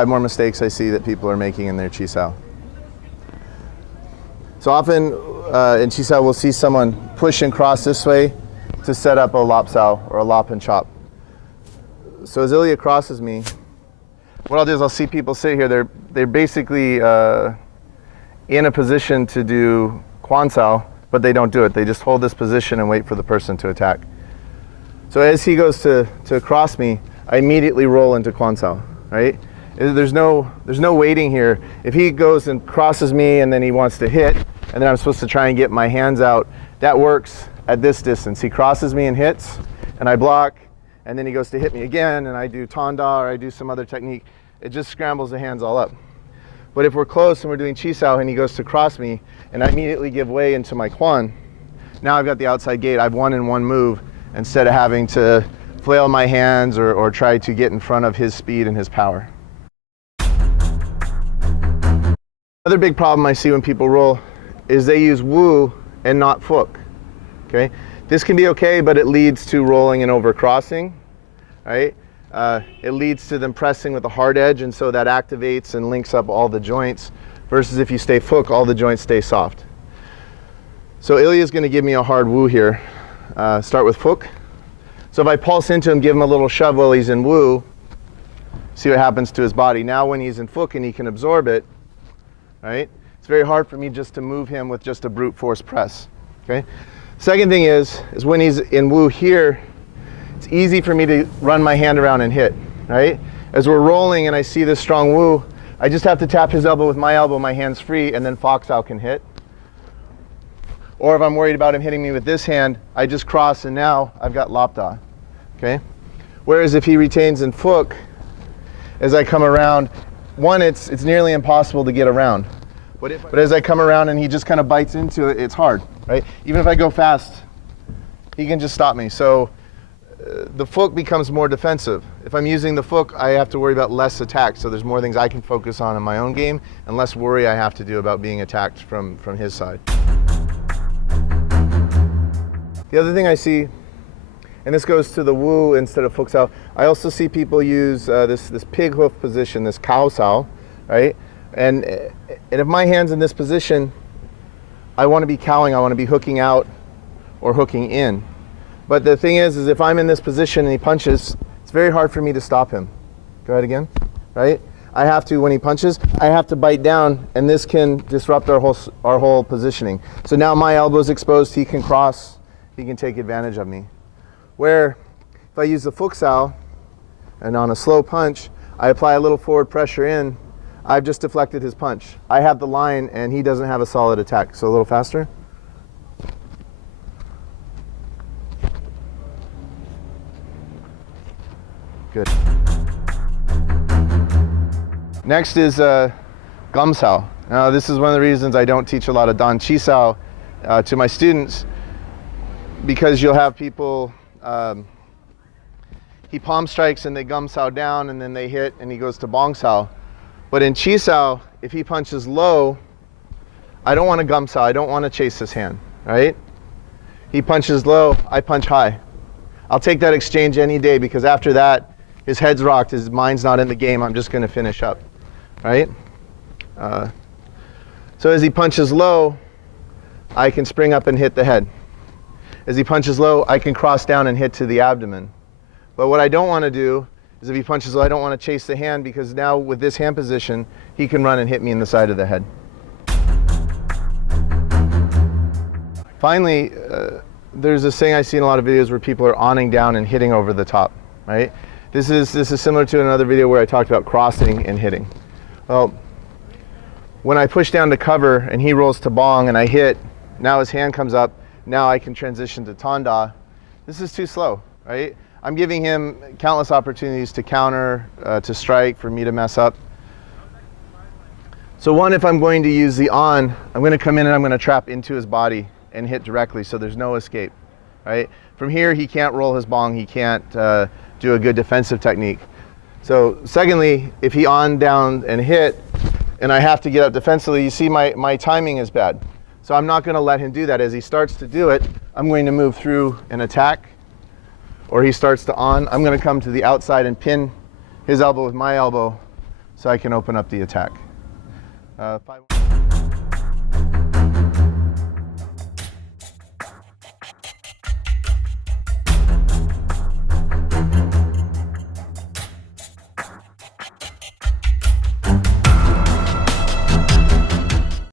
5 more mistakes I see that people are making in their Chi Sao. So often in Chi Sao we'll see someone push and cross this way to set up a Lop Sao or a Lop and Chop. So as Ilya crosses me, what I'll do is I'll see people sit here. They're basically in a position to do Quan Sao, but they don't do it. They just hold this position and wait for the person to attack. So as he goes to cross me, I immediately roll into Quan Sao, right? There's no waiting here. If he goes and crosses me and then he wants to hit, and then I'm supposed to try and get my hands out, that works at this distance. He crosses me and hits, and I block, and then he goes to hit me again, and I do Tonda or I do some other technique. It just scrambles the hands all up. But if we're close and we're doing Chi Sao and he goes to cross me, and I immediately give way into my Quan, now I've got the outside gate. I've won in one move instead of having to flail my hands or try to get in front of his speed and his power. Another big problem I see when people roll is they use Wu and not Fook. Okay, this can be okay, but it leads to rolling and overcrossing, right? It leads to them pressing with a hard edge, and so that activates and links up all the joints, versus if you stay Fook, all the joints stay soft. So Ilya's going to give me a hard Wu here. Start with Fook. So if I pulse into him, give him a little shove while he's in Wu, see what happens to his body. Now when he's in Fook and he can absorb it, right? It's very hard for me just to move him with just a brute force press, okay? Second thing is when he's in Wu here, it's easy for me to run my hand around and hit, right? As we're rolling and I see this strong Wu, I just have to tap his elbow with my elbow, my hand's free, and then Fox Sao can hit. Or if I'm worried about him hitting me with this hand, I just cross and now I've got Lop Da, okay? Whereas if he retains in Fook, as I come around, one, it's nearly impossible to get around. But as I come around and he just kind of bites into it, it's hard, right? Even if I go fast, he can just stop me. So the Fook becomes more defensive. If I'm using the Fook, I have to worry about less attacks. So there's more things I can focus on in my own game and less worry I have to do about being attacked from his side. The other thing I see, and this goes to the Wu instead of Fook Sao, I also see people use this pig hoof position, this cow Sao, right? And if my hand's in this position, I want to be cowing, I want to be hooking out or hooking in. But the thing is if I'm in this position and he punches, it's very hard for me to stop him. Go ahead again, right? I have to, when he punches, I have to bite down, and this can disrupt our whole positioning. So now my elbow's exposed, he can cross, he can take advantage of me. Where if I use the Fook Sao, and on a slow punch, I apply a little forward pressure in, I've just deflected his punch. I have the line and he doesn't have a solid attack. So a little faster. Good. Next is Gum Sao. Now this is one of the reasons I don't teach a lot of Dan Chi Sao to my students, because you'll have people, he palm strikes and they Gum Sao down and then they hit and he goes to Bong Sao. But in Chi Sao, if he punches low, I don't want to Gum Sao, I don't want to chase his hand, right? He punches low, I punch high. I'll take that exchange any day, because after that, his head's rocked, his mind's not in the game, I'm just going to finish up, right? So as he punches low, I can spring up and hit the head. As he punches low, I can cross down and hit to the abdomen. But what I don't want to do is if he punches low, I don't want to chase the hand, because now with this hand position, he can run and hit me in the side of the head. Finally, there's this thing I see in a lot of videos where people are awning down and hitting over the top, right? This is similar to another video where I talked about crossing and hitting. Well, when I push down to cover and he rolls to Bong and I hit, now his hand comes up, now I can transition to Tonda. This is too slow, right? I'm giving him countless opportunities to counter, to strike, for me to mess up. So one, if I'm going to use the on, I'm going to come in and I'm going to trap into his body and hit directly, so there's no escape, right? From here, he can't roll his Bong, he can't do a good defensive technique. So secondly, if he on, down, and hit, and I have to get up defensively, you see my timing is bad. So I'm not going to let him do that. As he starts to do it, I'm going to move through and attack, or he starts to on, I'm going to come to the outside and pin his elbow with my elbow, so I can open up the attack. 5